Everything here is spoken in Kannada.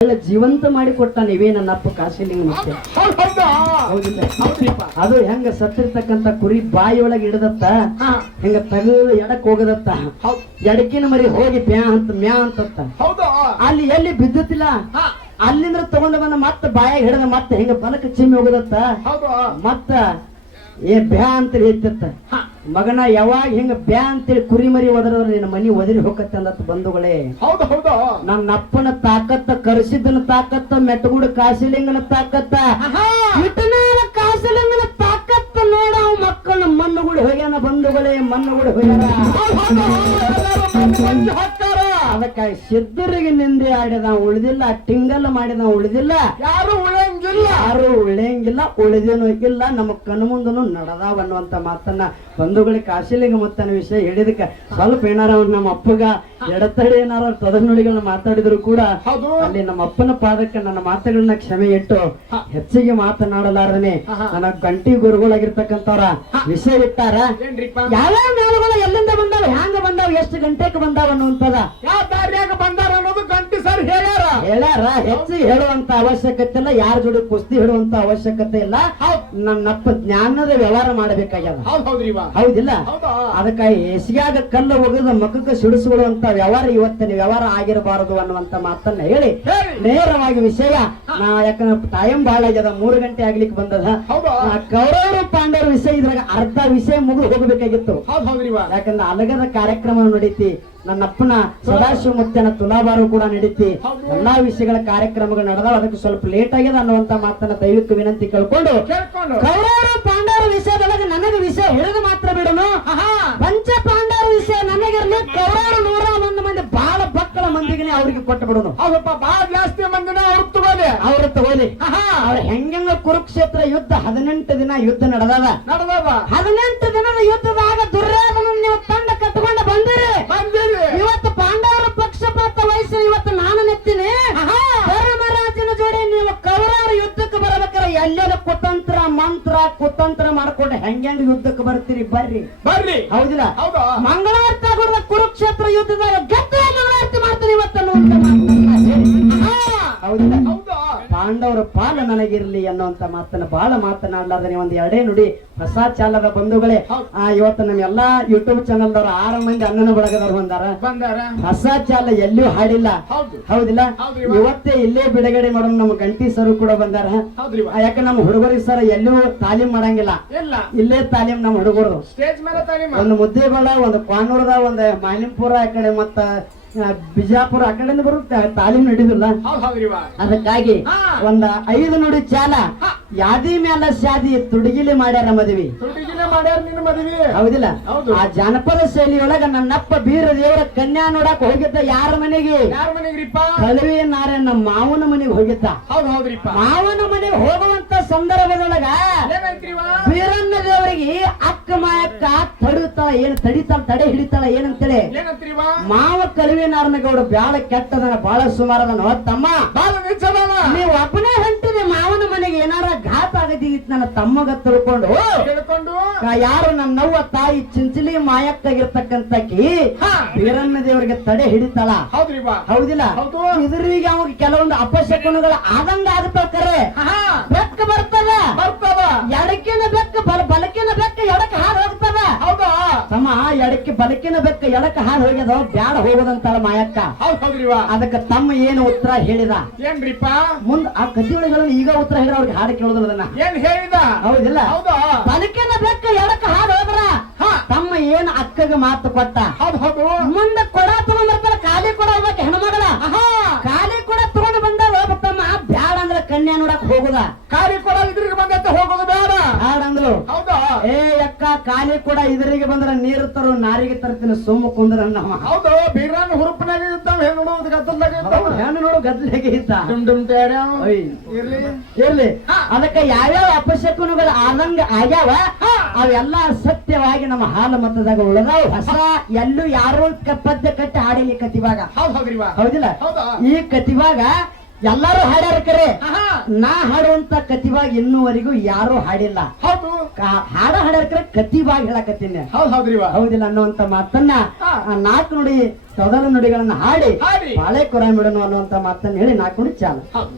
ಜೀವಂತ ಮಾಡಿ ಕೊಟ್ಟ ನೀವೇ ನನ್ನಪ್ಪ ಕಾಶಿಲಿಂಗ ಮತ್ತೆ ಅದು ಹೆಂಗ ಸತ್ತಿರ್ತಕ್ಕಂತ ಕುರಿ ಬಾಯಿಯೊಳಗೆ ಹಿಡದತ್ತ ಹೆಂಗ ತಗದು ಎಡಕ್ ಹೋಗದತ್ತ ಎಡಕಿನ ಮರಿ ಹೋಗಿ ಮ್ಯಾ ಅಂತತ್ತ ಅಲ್ಲಿ ಎಲ್ಲಿ ಬಿದ್ದುತ್ತಿಲ್ಲ ಅಲ್ಲಿಂದ್ರ ತಗೊಂಡ ಬಂದ ಮತ್ತ ಬಾಯಾಗ ಹಿಡದ ಮತ್ತ ಹೆಂಗ ಬಲಕ ಚಿಮ್ಮಿ ಹೋಗದತ್ತ ಮತ್ತ ಬ್ಯಾ ಅಂತೇಳಿ ಎತ್ತಿತ್ತ ಮಗನ ಯಾವಾಗ ಹಿಂಗ ಬ್ಯಾ ಅಂತೇಳಿ ಕುರಿ ಮರಿ ಒದರ ನಿನ್ನ ಮನಿ ಒದರಿ ಹೋಗತ್ತೆ ಅಂದತ್ ಬಂಧುಗಳೇ. ನನ್ನ ಅಪ್ಪನ ತಾಕತ್ತ ಕರ್ಸಿದ್ದನ ತಾಕತ್ತ ಮೆಟ್ಟಗೂಡ ಕಾಶಿಲಿಂಗನ ತಾಕತ್ತ ಇಟನಾಳ ಕಾಶಿಲಿಂಗನ ತಾಕತ್ತ ನೋಡ ಅವ್ ಮಕ್ಕಳ ಮಣ್ಣುಗಳು ಹೋಗ್ಯಾನ ಬಂಧುಗಳೇ, ಮಣ್ಣುಗಳು ಹೋಗ್ಯಾನ. ಅದಕ್ಕ ಸಿದ್ಧರಿಗೆ ನಿಂದೆ ಆಡಿದ ಉಳಿದಿಲ್ಲ, ಟಿಂಗಲ್ ಮಾಡಿದ ಉಳಿದಿಲ್ಲ, ಯಾರು ಉಳಿಯಂಗಿಲ್ಲ, ಉಳಿದೇನು ಇಲ್ಲ, ನಮ್ಮ ಕಣ್ಣು ಮುಂದನು ನಡೆದಾವ ಅನ್ನುವಂತ ಮಾತನ್ನ ಬಂಧುಗಳಿಗೆ ಕಾಶಿಲಿಂಗ ಮುತ್ತನ ವಿಷಯ ಹೇಳಿದಕ್ಕ ಸ್ವಲ್ಪ ಏನಾರ ನಮ್ಮ ಅಪ್ಪಗ ಎಡತಡಿ ಏನಾರ ತೊದನುಡಿಗಳನ್ನ ಮಾತಾಡಿದ್ರು ಕೂಡ ಅಲ್ಲಿ ನಮ್ಮ ಅಪ್ಪನ ಪಾದಕ್ಕೆ ನನ್ನ ಮಾತುಗಳನ್ನ ಕ್ಷಮೆ ಇಟ್ಟು ಹೆಚ್ಚಿಗೆ ಮಾತನಾಡಲಾರನೆ ನನ್ನ ಗಂಟಿ ಗುರುಗಳಾಗಿರ್ತಕ್ಕಂಥವ್ರ ವಿಷಯ ಇಟ್ಟಾರ. ಯಾವ್ಯಾವ ಮೇಳುಗಳು ಎಲ್ಲಿಂದ ಬಂದಾವ, ಹ್ಯಾಂಗ ಬಂದಾವ, ಎಷ್ಟು ಗಂಟೆಗೆ ಬಂದಾವ ಅನ್ನುವಂಥದ ಯಾವ ದಾರಿಯಾಗ ಬಂದಾರ ಅನ್ನೋದು ಗಂಟಿ ಸರ್ ಹೇಳ್ಯಾರ. ಹೆಚ್ಚಿಗೆ ಹೇಳುವಂತ ಅವಶ್ಯಕತೆ ಇಲ್ಲ, ಯಾರ ಜೋಡಿ ಕುಸ್ತಿ ಹೇಳುವಂತ ಅವಶ್ಯಕತೆ ಇಲ್ಲ. ನನ್ನಪ್ಪ ಜ್ಞಾನದ ವ್ಯವಹಾರ ಮಾಡಬೇಕಾಗ್ಯದ, ಹೌದಿಲ್ಲ? ಅದಕ್ಕ ಎಸಿಯಾಗ ಕಲ್ಲು ಒಗದ ಮಕ್ಕಕ್ಕೆ ಸಿಡಿಸಿಕೊಳ್ಳುವಂತ ವ್ಯವಹಾರ ಇವತ್ತಿನ ವ್ಯವಹಾರ ಆಗಿರಬಾರದು ಅನ್ನುವಂತ ಮಾತನ್ನ ಹೇಳಿ ನೇರವಾಗಿ ವಿಷಯ ಯಾಕಂದ್ರೆ ಟೈಮ್ ಬಹಳ ಆಗ್ಯದ, 3 ಗಂಟೆ ಆಗ್ಲಿಕ್ಕೆ ಬಂದದ. ಕೌರವರು ಪಾಂಡವರು ವಿಷಯ ಇದ್ರಾಗ ಅರ್ಧ ವಿಷಯ ಮುಗಿದು ಹೋಗಬೇಕಾಗಿತ್ತು. ಯಾಕಂದ್ರೆ ಅಲಗದ ಕಾರ್ಯಕ್ರಮ ನಡೀತಿ, ನನ್ನಪ್ಪನ ಸದಾಶಿವ ಮುತ್ತನ ತುಲಾಭಾರ ಕೂಡ ನಡೀತಿ, ಎಲ್ಲಾ ವಿಷಯಗಳ ಕಾರ್ಯಕ್ರಮಗಳು ನಡೆದಾವ. ಅದಕ್ಕೆ ಸ್ವಲ್ಪ ಲೇಟ್ ಆಗ್ಯದ ಅನ್ನುವಂತ ಮಾತನ್ನ ದಯವಿಟ್ಟು ವಿನಂತಿ ಕೇಳ್ಕೊಂಡು ಕೌರವರು ಪಾಂಡವರ ವಿಷಯದೊಳಗೆ ನನಗೆ ವಿಷಯ ಹೇಳಿದ ಮಾತ್ರ ಬಿಡನು, ಪಂಚ ಪಾಂಡವರ ವಿಷಯ ನನಗಿರ್ಲಿ, ಕೌರವರು 101 ಮಂದಿ ಬಾಳ ಭಕ್ತರ ಮಂದಿಗೆ ಅವ್ರಿಗೆ ಕೊಟ್ಟು ಬಿಡೋನು. ಹೌದಪ್ಪ, ಬಹಳ ಜಾಸ್ತಿ ಮಂದಿನ ಅವ್ರು ತಗೋಲಿ. ಅವ್ರ ಹೆಂಗ ಕುರುಕ್ಷೇತ್ರ ಯುದ್ಧ 18 ದಿನ ಯುದ್ಧ ನಡೆದದ. 18 ದಿನದ ಯುದ್ಧದಾಗ ದುರ್ಯೋಧನ ನೀವು ತಂಡ ಕಟ್ಕೊಂಡು ಬಂದಿರಿ. ಇವತ್ತು ಪಾಂಡವರ ಪಕ್ಷಪಾತ ವಹಿಸಿ ಇವತ್ತು ನಾನು ನೆತ್ತೀನಿ. ಧರ್ಮರಾಜನ ಜೋಡಿ ನೀವು ಕೌರವರ ಯುದ್ಧಕ್ಕೆ ಬರ್ಬೇಕಾರೆ ಎಲ್ಲೆಲ್ಲ ಕುತಂತ್ರ ಮಾಡ್ಕೊಂಡು ಹೆಂಗ್ ಯುದ್ಧಕ್ಕೆ ಬರ್ತೀರಿ, ಬರ್ರಿ. ಹೌದಿಲ್ಲ? ಮಂಗಳಾರತಿ ಆಗೋದ ಕುರುಕ್ಷೇತ್ರ ಯುದ್ಧದಾಗ ಗೆದ್ದು ಮಂಗಳಾರತಿ ಮಾಡ್ತೀನಿ ಇವತ್ತು. ಹೌದಿಲ್ಲ? ಪಾಂಡವರ ಪಾಲ ನನಗಿರ್ಲಿ ಅನ್ನುವಂತ ಮಾತನ್ನ ಬಹಳ ಮಾತನಾಡ್ಲಾರ್ದೆ ಒಂದು ಎರಡೇ ನುಡಿ ಹೊಸ ಚಾಲದ ಬಂಧುಗಳೇ. ಇವತ್ತು ನಮ್ಮ ಎಲ್ಲಾ ಯೂಟ್ಯೂಬ್ ಚಾನಲ್ ದವ್ರ 6 ಮಂದಿ ಅಣ್ಣನ ಬಳಗದವ್ರು ಬಂದಾರ. ಹೊಸ ಚಾಲ ಎಲ್ಲಿಯೂ ಹಾಡಿಲ್ಲ, ಹೌದಿಲ್ಲ? ಇವತ್ತೇ ಇಲ್ಲೇ ಬಿಡುಗಡೆ ಮಾಡೋ ನಮ್ಮ ಗಂಟಿ ಸರ್ ಕೂಡ ಬಂದಾರ. ಯಾಕ ನಮ್ಮ ಹುಡುಗರಿಗೆ ಸರ್ ಎಲ್ಲೂ ತಾಲೀಮ್ ಮಾಡಂಗಿಲ್ಲ, ಇಲ್ಲೇ ತಾಲೀಮ್ ನಮ್ಮ ಹುಡುಗರು. ಒಂದು ಮುದ್ದೇಬಾಳ, ಒಂದು ಕ್ವಾನೂರದ, ಒಂದು ಮಾಲಿಂಪುರ, ಆ ಕಡೆ ಮತ್ತ ಬಿಜಾಪುರ ಆ ಕಡೆಯಿಂದ ಬರುತ್ತೆ ತಾಲೀಮ್ ನಡೀದಿಲ್ಲ. ಅದಕ್ಕಾಗಿ ಒಂದ 5 ನುಡಿ ಚಾಲ ಯಾದಿ ಮ್ಯಾಲ ಶಾದಿ ತುಡುಗಿಲಿ ಮಾಡ್ಯಾರ ಮದುವೆ, ಹೌದಿಲ್ಲ? ಆ ಜಾನಪದ ಶೈಲಿಯೊಳಗ ನನ್ನಪ್ಪ ಬೀರ ದೇವರ ಕನ್ಯಾ ನೋಡಕ್ ಹೋಗಿದ್ದ ಯಾರ ಮನೆಗೆ? ಕಳವಿ ನಾರಾಯಣ ನಮ್ಮ ಮಾವನ ಮನೆಗೆ ಹೋಗಿದ್ದ. ಮಾವನ ಮನೆಗೆ ಹೋಗುವಂತ ಸಂದರ್ಭದೊಳಗ ಬೀರಣ್ಣ ದೇವರಿಗೆ ಅಕ್ಕ ಮಾಯಕ್ಕ ತಡೆ ಹಿಡಿತಾಳ ಏನಂತೇಳಿ ಮಾವ ಕಳವಿ ನಾರಾಯಣಗೌಡ ಬ್ಯಾಳ ಕೆಟ್ಟದನ, ಬಾಳ ಸುಮಾರದನ. ತಮ್ಮ ನೀವು ಒಬ್ಬನೇ ಹೊಂಟಿದೆ ಮಾವನ ಮನೆಗೆ, ಏನಾರ ಘಾತ ಆಗದಿತ್ತು ನನ್ನ ತಮ್ಮಗ ತಿಳ್ಕೊಂಡು ಯಾರು ನನ್ನವ್ವ ತಾಯಿ ಚಿಂಚಲಿ ಮಾಯಕ್ಕಾಗಿರ್ತಕ್ಕಂತಕಿ ಬೀರಣ್ಣ ದೇವರಿಗೆ ತಡೆ ಹಿಡಿತಾಳ, ಹೌದಿಲ್ಲ? ಇದರಿಗೆ ಅವಾಗ ಕೆಲವೊಂದು ಅಪಶಕುನಗಳ ಆದಂಗ ಆಗ್ತಾವ. ಕರೆ ಬೆಕ್ಕ ಬರ್ತದ, ಎಡಕಿನ ಬೆಕ್ಕ ಬಲಕಿನ ಬೆಕ್ಕ ಎಡಕ್ಕೆ ಹಾದು ಹೋಗ್ತದ. ತಮ್ಮ ಎಡಕ್ಕೆ ಬಲಕಿನ ಬೆಕ್ಕ ಎಡಕ್ಕೆ ಹಾದು ಹೋಗ್ಯದ, ಬ್ಯಾಡ ಹೋಗೋದಂತಾಳ ಮಾಯಕ್ಕ. ಅದಕ್ಕೆ ತಮ್ಮ ಏನು ಉತ್ತರ ಹೇಳಿದ ಮುಂದ್ ಆ ಕಥೆಗಳನ್ನು ಈಗ ಉತ್ತರ ಹೇಳಿದ ಅವ್ರಿಗೆ ಹಾಡು ಕೇಳೋದನ್ನ ಏನ್ ಹೇಳಿದ, ಹೌದಿಲ್ಲ? ಬಲಕಿನ ಬೆಕ್ಕ ಎಡಕ್ಕೆ ಹಾದು ಹೋದ್ರ ತಮ್ಮ ಏನ್ ಅಕ್ಕಗೆ ಮಾತು ಕೊಟ್ಟ, ಮುಂದೆ ಕೊಡ ತಗೊಂಡ್ಬರ್ತಾರ, ಖಾಲಿ ಕೊಡ ಹೋಗ್ಬೇಕು ಹೆಣ್ಮಗಳ, ಖಾಲಿ ಕೊಡ ತಗೊಂಡು ಬಂದ ತಮ್ಮ ಬ್ಯಾಡ ಅಂದ್ರೆ ಕನ್ಯಾ ನೋಡಕ್ ಹೋಗುದ, ಖಾಲಿ ಕೊಡ ಇದ್ರಿಗೆ ಬಂದ ಹೋಗೋದು ಬೇಡ ಅಂದ್ರು. ಏ ಅಕ್ಕ, ಖಾಲಿ ಕೊಡ ಇದ್ರಿಗೆ ಬಂದ್ರ ನೀರು ತರು ನಾರಿಗೆ ತರ್ತೀನಿ ಸುಮ್ಮ ಕುಂದ್ರ ನಮ್ಮ. ಹೌದು, ಬೀರಾನ ಹುರುಪನಾಗ ಹೆಣ್ಣು ನೋಡು ಗದ್ದಲಾಗೆ ಇದ್ದ. ಇರ್ಲಿ, ಅದಕ್ಕೆ ಯಾವ್ಯಾವ ಅಪಶಕುನಗಳು ಆದಂಗ ಆಗ್ಯಾವ ಅವೆಲ್ಲ ಸತ್ಯವಾಗಿ ನಮ್ಮ ಹಾಲ ಮತದಾಗ ಉಳಿದಾವ. ಹೊಸ ಎಲ್ಲೂ ಯಾರು ಪದ್ಯ ಕಟ್ಟಿ ಹಾಡಿಲಿ ಕತಿವಾಗ, ಹೌದಿಲ್ಲ? ಈ ಕತಿವಾಗ ಎಲ್ಲಾರು ಹಾಡ್ಯಾರ ಕರೆ ನಾ ಹಾಡುವಂತ ಕತಿವಾಗ ಇನ್ನೂವರೆಗೂ ಯಾರು ಹಾಡಿಲ್ಲ. ಹೌದು ಹಾಡ ಹಾಡ್ಯಾರ ಕತಿವಾಗ ಹೇಳಕತ್ತೀನಿ. ಹೌದ್ರಿ ಹೌದಿಲ್ಲ ಅನ್ನುವಂತ ಮಾತನ್ನ ನಾಲ್ಕು ನುಡಿ ತೊದಲು ನುಡಿಗಳನ್ನ ಹಾಡಿ ಬಾಳೆ ಕೊರ ಮಿಡನು ಅನ್ನುವಂತ ಮಾತನ್ನ ಹೇಳಿ ನಾಲ್ಕು ನುಡಿ ಚಾಲು. ಹೌದು